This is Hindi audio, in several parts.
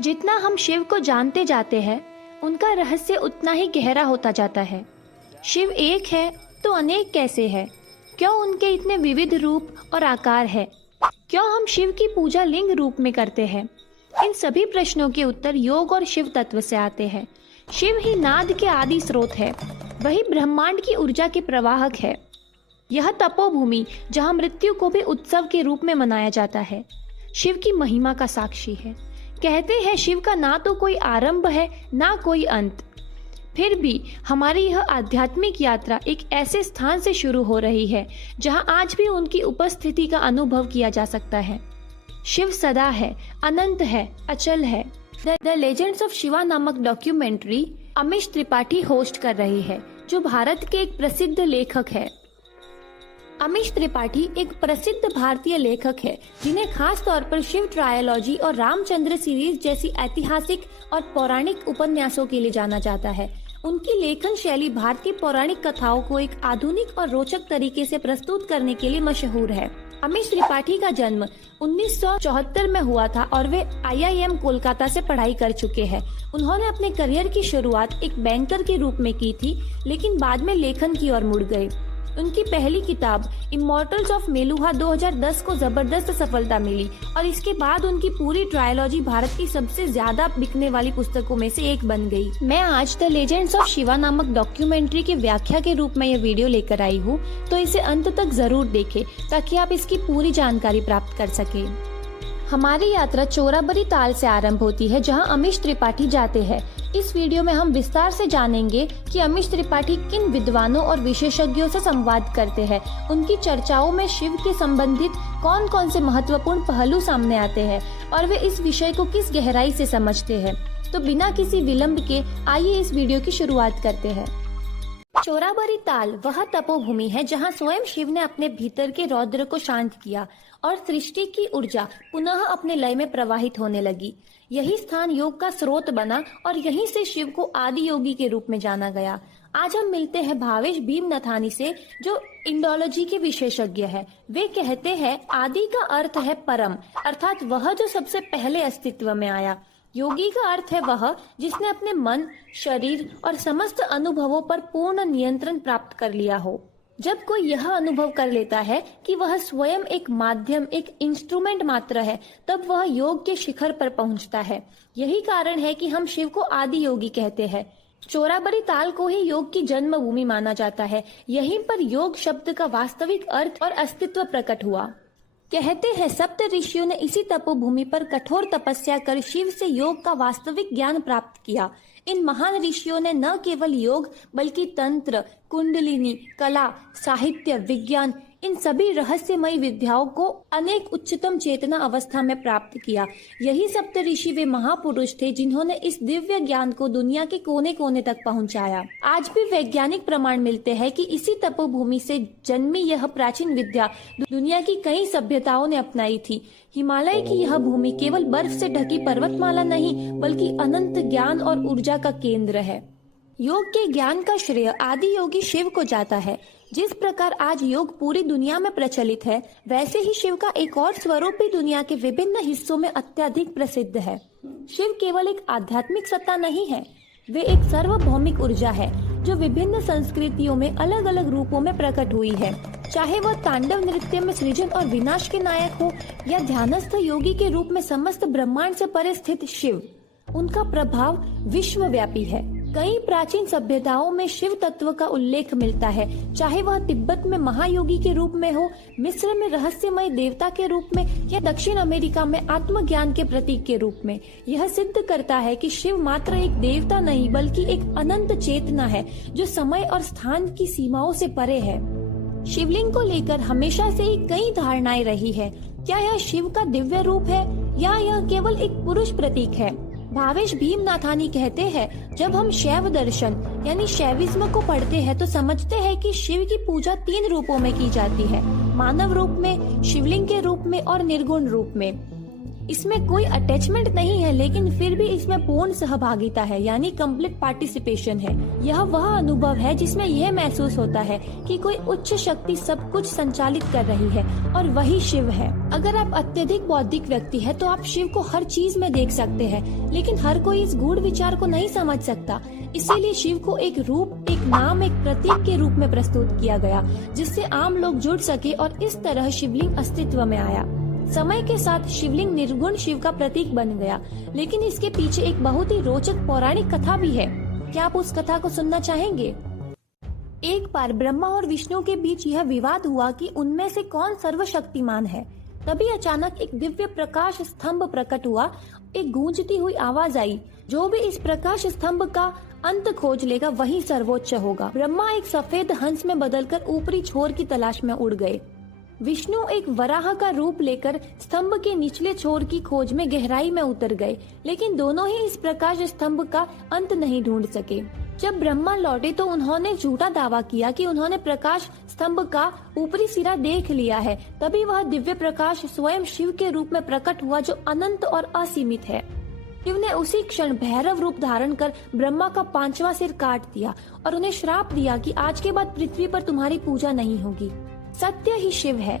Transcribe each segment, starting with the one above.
जितना हम शिव को जानते जाते हैं, उनका रहस्य उतना ही गहरा होता जाता है। शिव एक है तो अनेक कैसे है? क्यों उनके इतने विविध रूप और आकार है? क्यों हम शिव की पूजा लिंग रूप में करते हैं? इन सभी प्रश्नों के उत्तर योग और शिव तत्व से आते हैं। शिव ही नाद के आदि स्रोत है, वही ब्रह्मांड की ऊर्जा के प्रवाहक है। यह तपोभूमि जहाँ मृत्यु को भी उत्सव के रूप में मनाया जाता है, शिव की महिमा का साक्षी है। कहते हैं शिव का ना तो कोई आरंभ है ना कोई अंत। फिर भी हमारी यह आध्यात्मिक यात्रा एक ऐसे स्थान से शुरू हो रही है जहां आज भी उनकी उपस्थिति का अनुभव किया जा सकता है। शिव सदा है, अनंत है, अचल है। द लेजेंड्स ऑफ शिवा नामक डॉक्यूमेंट्री अमीश त्रिपाठी होस्ट कर रही है, जो भारत के एक प्रसिद्ध लेखक है। अमीश त्रिपाठी एक प्रसिद्ध भारतीय लेखक है जिन्हें खास तौर पर शिव ट्रायोलॉजी और रामचंद्र सीरीज जैसी ऐतिहासिक और पौराणिक उपन्यासों के लिए जाना जाता है। उनकी लेखन शैली भारतीय पौराणिक कथाओं को एक आधुनिक और रोचक तरीके से प्रस्तुत करने के लिए मशहूर है। अमीश त्रिपाठी का जन्म 1974 में हुआ था और वे IIM कोलकाता से पढ़ाई कर चुके हैं। उन्होंने अपने करियर की शुरुआत एक बैंकर के रूप में की थी, लेकिन बाद में लेखन की ओर मुड़ गए। उनकी पहली किताब इमॉर्टल्स ऑफ मेलुहा 2010 को जबरदस्त सफलता मिली और इसके बाद उनकी पूरी ट्रायोलॉजी भारत की सबसे ज्यादा बिकने वाली पुस्तकों में से एक बन गई। मैं आज द लेजेंड्स ऑफ शिवा नामक डॉक्यूमेंट्री की व्याख्या के रूप में यह वीडियो लेकर आई हूँ, तो इसे अंत तक जरूर देखें ताकि आप इसकी पूरी जानकारी प्राप्त कर सके। हमारी यात्रा चोराबरी ताल से आरंभ होती है, जहां अमीश त्रिपाठी जाते हैं। इस वीडियो में हम विस्तार से जानेंगे कि अमीश त्रिपाठी किन विद्वानों और विशेषज्ञों से संवाद करते हैं। उनकी चर्चाओं में शिव के संबंधित कौन कौन से महत्वपूर्ण पहलू सामने आते हैं और वे इस विषय को किस गहराई से समझते हैं। तो बिना किसी विलंब के आइए इस वीडियो की शुरुआत करते हैं। चोराबरी ताल वह तपोभूमि है जहां स्वयं शिव ने अपने भीतर के रौद्र को शांत किया और सृष्टि की ऊर्जा पुनः अपने लय में प्रवाहित होने लगी। यही स्थान योग का स्रोत बना और यहीं से शिव को आदि योगी के रूप में जाना गया। आज हम मिलते हैं भावेश भीम नथानी से, जो इंडोलॉजी के विशेषज्ञ है। वे कहते हैं आदि का अर्थ है परम, अर्थात वह जो सबसे पहले अस्तित्व में आया। योगी का अर्थ है वह जिसने अपने मन, शरीर और समस्त अनुभवों पर पूर्ण नियंत्रण प्राप्त कर लिया हो। जब कोई यह अनुभव कर लेता है कि वह स्वयं एक माध्यम, एक इंस्ट्रूमेंट मात्र है, तब वह योग के शिखर पर पहुंचता है। यही कारण है कि हम शिव को आदि योगी कहते हैं। चोराबरी ताल को ही योग की जन्मभूमि माना जाता है। यहीं पर योग शब्द का वास्तविक अर्थ और अस्तित्व प्रकट हुआ। कहते हैं सप्त ऋषियों ने इसी तपोभूमि पर कठोर तपस्या कर शिव से योग का वास्तविक ज्ञान प्राप्त किया। इन महान ऋषियों ने न केवल योग बल्कि तंत्र, कुंडलिनी, कला, साहित्य, विज्ञान, इन सभी रहस्यमयी विद्याओं को अनेक उच्चतम चेतना अवस्था में प्राप्त किया। यही सप्त ऋषि वे महापुरुष थे जिन्होंने इस दिव्य ज्ञान को दुनिया के कोने कोने तक पहुंचाया। आज भी वैज्ञानिक प्रमाण मिलते हैं कि इसी तपोभूमि से जन्मी यह प्राचीन विद्या दुनिया की कई सभ्यताओं ने अपनाई थी। हिमालय की यह भूमि केवल बर्फ से ढकी पर्वतमाला नहीं, बल्कि अनंत ज्ञान और ऊर्जा का केंद्र है। योग के ज्ञान का श्रेय आदि योगी शिव को जाता है। जिस प्रकार आज योग पूरी दुनिया में प्रचलित है, वैसे ही शिव का एक और स्वरूप भी दुनिया के विभिन्न हिस्सों में अत्यधिक प्रसिद्ध है। शिव केवल एक आध्यात्मिक सत्ता नहीं है, वे एक सार्वभौमिक ऊर्जा है जो विभिन्न संस्कृतियों में अलग अलग रूपों में प्रकट हुई है। चाहे वह तांडव नृत्य में सृजन और विनाश के नायक हो या ध्यानस्थ योगी के रूप में समस्त ब्रह्मांड से परे स्थित शिव, उनका प्रभाव विश्वव्यापी है। कई प्राचीन सभ्यताओं में शिव तत्व का उल्लेख मिलता है, चाहे वह तिब्बत में महायोगी के रूप में हो, मिस्र में रहस्यमय देवता के रूप में या दक्षिण अमेरिका में आत्मज्ञान के प्रतीक के रूप में। यह सिद्ध करता है कि शिव मात्र एक देवता नहीं बल्कि एक अनंत चेतना है जो समय और स्थान की सीमाओं से परे है। शिवलिंग को लेकर हमेशा से ही कई धारणाएं रही है। क्या यह शिव का दिव्य रूप है या यह केवल एक पुरुष प्रतीक है? भावेश भीम नाथानी कहते हैं जब हम शैव दर्शन यानी शैविज्म को पढ़ते हैं तो समझते हैं कि शिव की पूजा 3 रूपों में की जाती है, मानव रूप में, शिवलिंग के रूप में और निर्गुण रूप में। इसमें कोई अटैचमेंट नहीं है, लेकिन फिर भी इसमें पूर्ण सहभागिता है, यानी कंप्लीट पार्टिसिपेशन है। यह वह अनुभव है जिसमें यह महसूस होता है कि कोई उच्च शक्ति सब कुछ संचालित कर रही है और वही शिव है। अगर आप अत्यधिक बौद्धिक व्यक्ति है तो आप शिव को हर चीज में देख सकते हैं, लेकिन हर कोई इस गूढ़ विचार को नहीं समझ सकता। इसीलिए शिव को एक रूप, एक नाम, एक प्रतीक के रूप में प्रस्तुत किया गया, जिससे आम लोग जुड़ सके और इस तरह शिवलिंग अस्तित्व में आया। समय के साथ शिवलिंग निर्गुण शिव का प्रतीक बन गया, लेकिन इसके पीछे एक बहुत ही रोचक पौराणिक कथा भी है। क्या आप उस कथा को सुनना चाहेंगे? एक बार ब्रह्मा और विष्णु के बीच यह विवाद हुआ कि उनमें से कौन सर्वशक्तिमान है। तभी अचानक एक दिव्य प्रकाश स्तंभ प्रकट हुआ। एक गूंजती हुई आवाज आई, जो भी इस प्रकाश स्तंभ का अंत खोज लेगा वही सर्वोच्च होगा। ब्रह्मा एक सफेद हंस में बदलकर ऊपरी छोर की तलाश में उड़ गए। विष्णु एक वराह का रूप लेकर स्तंभ के निचले छोर की खोज में गहराई में उतर गए, लेकिन दोनों ही इस प्रकाश स्तंभ का अंत नहीं ढूंढ सके। जब ब्रह्मा लौटे तो उन्होंने झूठा दावा किया कि उन्होंने प्रकाश स्तंभ का ऊपरी सिरा देख लिया है। तभी वह दिव्य प्रकाश स्वयं शिव के रूप में प्रकट हुआ, जो अनंत और असीमित है। शिव ने उसी क्षण भैरव रूप धारण कर ब्रह्मा का 5वां सिर काट दिया और उन्हें श्राप दिया कि आज के बाद पृथ्वी पर तुम्हारी पूजा नहीं होगी। सत्य ही शिव है।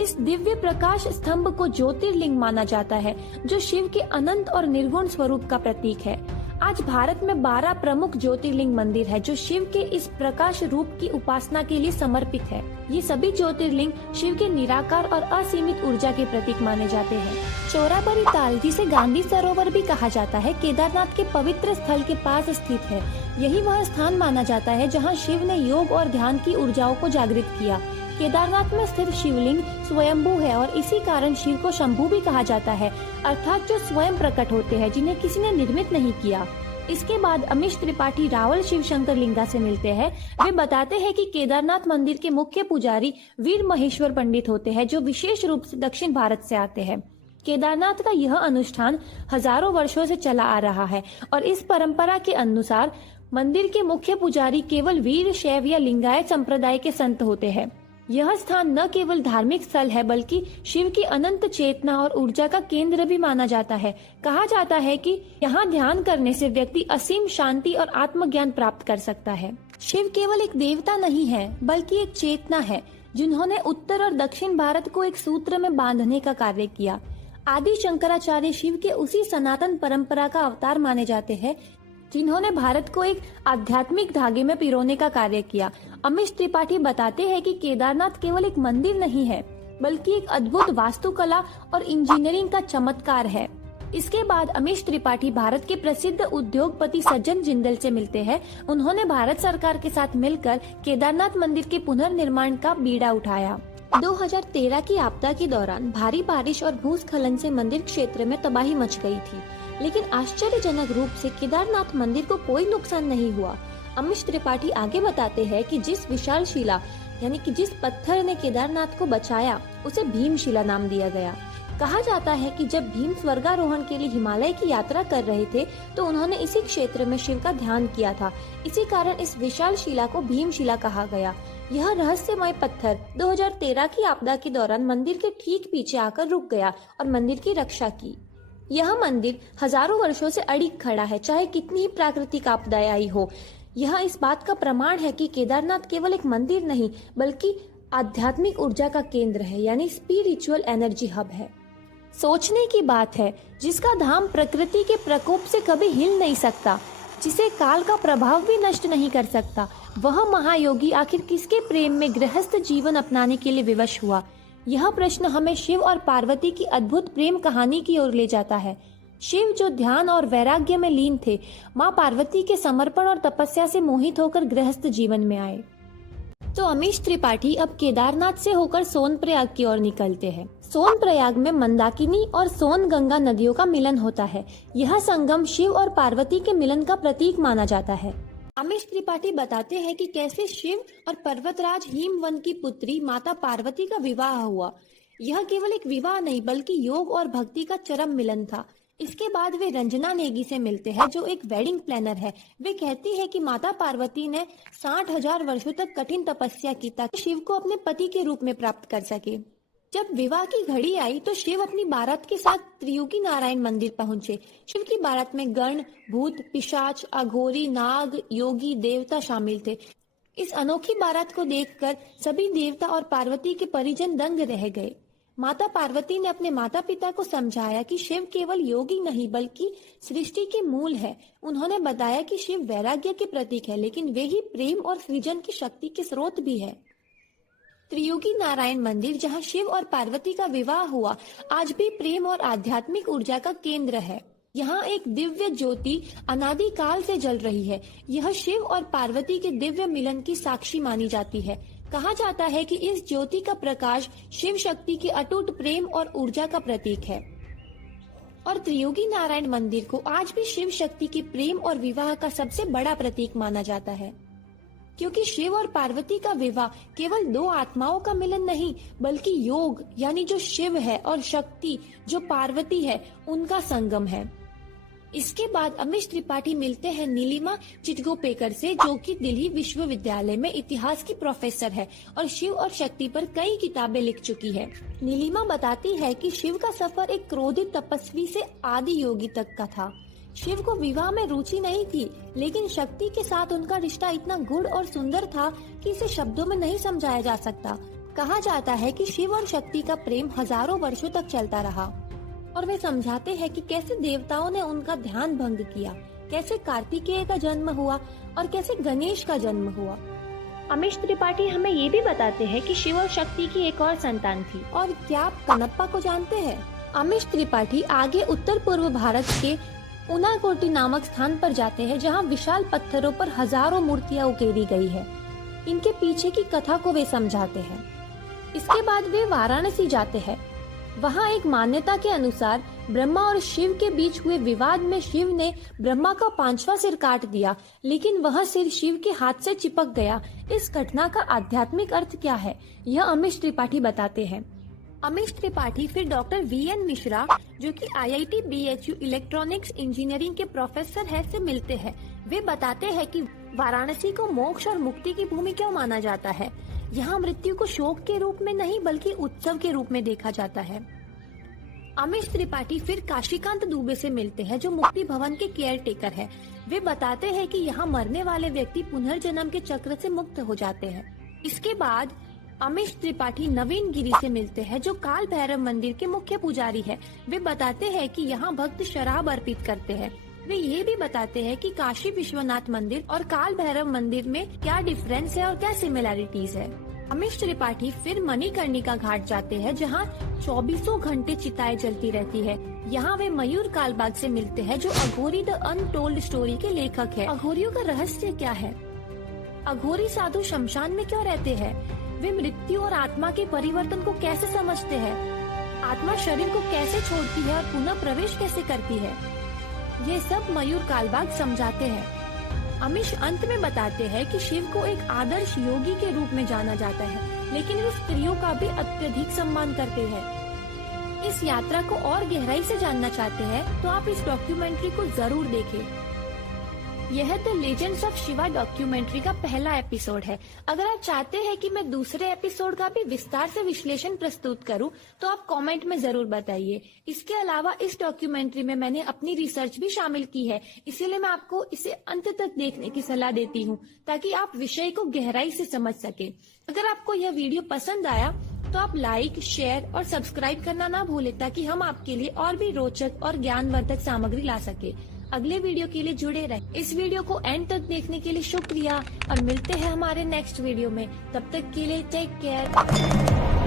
इस दिव्य प्रकाश स्तंभ को ज्योतिर्लिंग माना जाता है, जो शिव के अनंत और निर्गुण स्वरूप का प्रतीक है। आज भारत में 12 प्रमुख ज्योतिर्लिंग मंदिर है, जो शिव के इस प्रकाश रूप की उपासना के लिए समर्पित है। ये सभी ज्योतिर्लिंग शिव के निराकार और असीमित ऊर्जा के प्रतीक माने जाते हैं। चोराबरी ताल, जिसे गांधी सरोवर भी कहा जाता है, केदारनाथ के पवित्र स्थल के पास स्थित है। यही वह स्थान माना जाता है जहाँ शिव ने योग और ध्यान की ऊर्जाओं को जागृत किया। केदारनाथ में स्थित शिवलिंग स्वयंभू है और इसी कारण शिव को शंभू भी कहा जाता है, अर्थात जो स्वयं प्रकट होते हैं, जिन्हें किसी ने निर्मित नहीं किया। इसके बाद अमीश त्रिपाठी रावल शिव शंकर लिंगा से मिलते हैं। वे बताते हैं कि केदारनाथ मंदिर के मुख्य पुजारी वीर महेश्वर पंडित होते हैं, जो विशेष रूप से दक्षिण भारत से आते हैं। केदारनाथ का यह अनुष्ठान हजारों वर्षों से चला आ रहा है और इस परंपरा के अनुसार मंदिर के मुख्य पुजारी केवल वीर शैव या लिंगायत संप्रदाय के संत होते हैं। यह स्थान न केवल धार्मिक स्थल है, बल्कि शिव की अनंत चेतना और ऊर्जा का केंद्र भी माना जाता है। कहा जाता है कि यहाँ ध्यान करने से व्यक्ति असीम शांति और आत्मज्ञान प्राप्त कर सकता है। शिव केवल एक देवता नहीं है, बल्कि एक चेतना है, जिन्होंने उत्तर और दक्षिण भारत को एक सूत्र में बांधने का कार्य किया। आदि शंकराचार्य शिव के उसी सनातन परंपरा का अवतार माने जाते हैं, जिन्होंने भारत को एक आध्यात्मिक धागे में पिरोने का कार्य किया। अमीश त्रिपाठी बताते हैं कि केदारनाथ केवल एक मंदिर नहीं है, बल्कि एक अद्भुत वास्तुकला और इंजीनियरिंग का चमत्कार है। इसके बाद अमीश त्रिपाठी भारत के प्रसिद्ध उद्योगपति सज्जन जिंदल से मिलते हैं। उन्होंने भारत सरकार के साथ मिलकर केदारनाथ मंदिर के पुनर्निर्माण का बीड़ा उठाया। 2013 की आपदा के दौरान भारी बारिश और भूस्खलन से मंदिर क्षेत्र में तबाही मच गई थी, लेकिन आश्चर्यजनक रूप से केदारनाथ मंदिर को कोई नुकसान नहीं हुआ। अमीश त्रिपाठी आगे बताते हैं कि जिस विशाल शिला यानी कि जिस पत्थर ने केदारनाथ को बचाया, उसे भीमशिला नाम दिया गया। कहा जाता है कि जब भीम स्वर्गारोहण के लिए हिमालय की यात्रा कर रहे थे, तो उन्होंने इसी क्षेत्र में शिव का ध्यान किया था। इसी कारण इस विशाल शिला को भीमशिला कहा गया। यह रहस्यमय पत्थर 2013 की आपदा के दौरान मंदिर के ठीक पीछे आकर रुक गया और मंदिर की रक्षा की। यह मंदिर हजारों वर्षों से अडिग खड़ा है, चाहे कितनी ही प्राकृतिक आपदाएं आई हो। यह इस बात का प्रमाण है कि केदारनाथ केवल एक मंदिर नहीं, बल्कि आध्यात्मिक ऊर्जा का केंद्र है, यानी स्पिरिचुअल एनर्जी हब है। सोचने की बात है, जिसका धाम प्रकृति के प्रकोप से कभी हिल नहीं सकता, जिसे काल का प्रभाव भी नष्ट नहीं कर सकता, वह महायोगी आखिर किसके प्रेम में गृहस्थ जीवन अपनाने के लिए विवश हुआ? यह प्रश्न हमें शिव और पार्वती की अद्भुत प्रेम कहानी की ओर ले जाता है। शिव जो ध्यान और वैराग्य में लीन थे, माँ पार्वती के समर्पण और तपस्या से मोहित होकर गृहस्थ जीवन में आए। तो अमीश त्रिपाठी अब केदारनाथ से होकर सोनप्रयाग की ओर निकलते हैं। सोनप्रयाग में मंदाकिनी और सोन गंगा नदियों का मिलन होता है। यह संगम शिव और पार्वती के मिलन का प्रतीक माना जाता है। अमीश त्रिपाठी बताते हैं कि कैसे शिव और पर्वतराज हिमवन की पुत्री माता पार्वती का विवाह हुआ। यह केवल एक विवाह नहीं, बल्कि योग और भक्ति का चरम मिलन था। इसके बाद वे रंजना नेगी से मिलते हैं, जो एक वेडिंग प्लानर है। वे कहती है कि माता पार्वती ने 60,000 वर्षों तक कठिन तपस्या की ताकि शिव को अपने पति के रूप में प्राप्त कर सके। जब विवाह की घड़ी आई तो शिव अपनी बारात के साथ त्रियुगी नारायण मंदिर पहुंचे। शिव की बारात में गण, भूत, पिशाच, अघोरी, नाग, योगी, देवता शामिल थे। इस अनोखी बारात को देखकर सभी देवता और पार्वती के परिजन दंग रह गए। माता पार्वती ने अपने माता पिता को समझाया कि शिव केवल योगी नहीं बल्कि सृष्टि के मूल है। उन्होंने बताया कि शिव वैराग्य के प्रतीक है, लेकिन वे ही प्रेम और सृजन की शक्ति के स्रोत भी है। त्रियुगी नारायण मंदिर, जहां शिव और पार्वती का विवाह हुआ, आज भी प्रेम और आध्यात्मिक ऊर्जा का केंद्र है। यहाँ एक दिव्य ज्योति अनादि काल से जल रही है। यह शिव और पार्वती के दिव्य मिलन की साक्षी मानी जाती है। कहा जाता है कि इस ज्योति का प्रकाश शिव शक्ति के अटूट प्रेम और ऊर्जा का प्रतीक है। और त्रियुगी नारायण मंदिर को आज भी शिव शक्ति के प्रेम और विवाह का सबसे बड़ा प्रतीक माना जाता है, क्योंकि शिव और पार्वती का विवाह केवल दो आत्माओं का मिलन नहीं, बल्कि योग यानी जो शिव है और शक्ति जो पार्वती है, उनका संगम है। इसके बाद अमीश त्रिपाठी मिलते हैं नीलिमा चिटगोपेकर से, जो कि दिल्ली विश्वविद्यालय में इतिहास की प्रोफेसर है और शिव और शक्ति पर कई किताबें लिख चुकी है। नीलिमा बताती है कि शिव का सफर एक क्रोधित तपस्वी से आदि योगी तक का था। शिव को विवाह में रुचि नहीं थी, लेकिन शक्ति के साथ उनका रिश्ता इतना गूढ़ और सुंदर था कि इसे शब्दों में नहीं समझाया जा सकता। कहा जाता है कि शिव और शक्ति का प्रेम हजारों वर्षों तक चलता रहा। और वे समझाते हैं कि कैसे देवताओं ने उनका ध्यान भंग किया, कैसे कार्तिकेय का जन्म हुआ और कैसे गणेश का जन्म हुआ। अमीश त्रिपाठी हमें ये भी बताते हैं कि शिव और शक्ति की एक और संतान थी। और क्या आप कनप्पा को जानते हैं? अमीश त्रिपाठी आगे उत्तर पूर्व भारत के उनाकोटी नामक स्थान पर जाते हैं, जहाँ विशाल पत्थरों पर हजारों मूर्तियाँ उकेरी गई है। इनके पीछे की कथा को वे समझाते हैं। इसके बाद वे वाराणसी जाते हैं। वहाँ एक मान्यता के अनुसार ब्रह्मा और शिव के बीच हुए विवाद में शिव ने ब्रह्मा का 5वां सिर काट दिया, लेकिन वह सिर शिव के हाथ से चिपक गया। इस घटना का आध्यात्मिक अर्थ क्या है, यह अमीश त्रिपाठी बताते हैं। अमीश त्रिपाठी फिर डॉक्टर VN मिश्रा, जो कि IIT BHU इलेक्ट्रॉनिक्स इंजीनियरिंग के प्रोफेसर है, से मिलते हैं। वे बताते हैं कि वाराणसी को मोक्ष और मुक्ति की भूमि क्यों माना जाता है। यहाँ मृत्यु को शोक के रूप में नहीं बल्कि उत्सव के रूप में देखा जाता है। अमीश त्रिपाठी फिर काशीकांत दुबे से मिलते हैं, जो मुक्ति भवन के केयर टेकर है। वे बताते हैं कि यहाँ मरने वाले व्यक्ति पुनर्जन्म के चक्र से मुक्त हो जाते हैं। इसके बाद अमीश त्रिपाठी नवीन गिरी से मिलते हैं, जो काल भैरव मंदिर के मुख्य पुजारी है। वे बताते हैं कि यहाँ भक्त शराब अर्पित करते हैं। वे ये भी बताते हैं कि काशी विश्वनाथ मंदिर और काल भैरव मंदिर में क्या डिफरेंस है और क्या सिमिलैरिटीज है। अमीश त्रिपाठी फिर मणिकर्णिका घाट जाते हैं, जहाँ 24 घंटे चिताएं जलती रहती है। यहाँ वे मयूर कालबाग से मिलते हैं, जो अघोरी द अनटोल्ड स्टोरी के लेखक है। अघोरियों का रहस्य क्या है? अघोरी साधु शमशान में क्यों रहते हैं? वे मृत्यु और आत्मा के परिवर्तन को कैसे समझते हैं? आत्मा शरीर को कैसे छोड़ती है और पुनः प्रवेश कैसे करती है? ये सब मयूर कालबाग समझाते हैं। अमीश अंत में बताते हैं कि शिव को एक आदर्श योगी के रूप में जाना जाता है, लेकिन वे स्त्रियों का भी अत्यधिक सम्मान करते हैं। इस यात्रा को और गहराई से जानना चाहते हैं तो आप इस डॉक्यूमेंट्री को जरूर देखें। यह the legends of Shiva documentary का पहला एपिसोड है। अगर आप चाहते हैं कि मैं दूसरे एपिसोड का भी विस्तार से विश्लेषण प्रस्तुत करूं, तो आप कमेंट में जरूर बताइए। इसके अलावा इस डॉक्यूमेंट्री में मैंने अपनी रिसर्च भी शामिल की है, इसीलिए मैं आपको इसे अंत तक देखने की सलाह देती हूं, ताकि आप विषय को गहराई से समझ सके। अगर आपको यह वीडियो पसंद आया तो आप लाइक, शेयर और सब्सक्राइब करना ना भूलें, ताकि हम आपके लिए और भी रोचक और ज्ञानवर्धक सामग्री ला सके। अगले वीडियो के लिए जुड़े रहें। इस वीडियो को एंड तक देखने के लिए शुक्रिया और मिलते हैं हमारे नेक्स्ट वीडियो में। तब तक के लिए टेक केयर।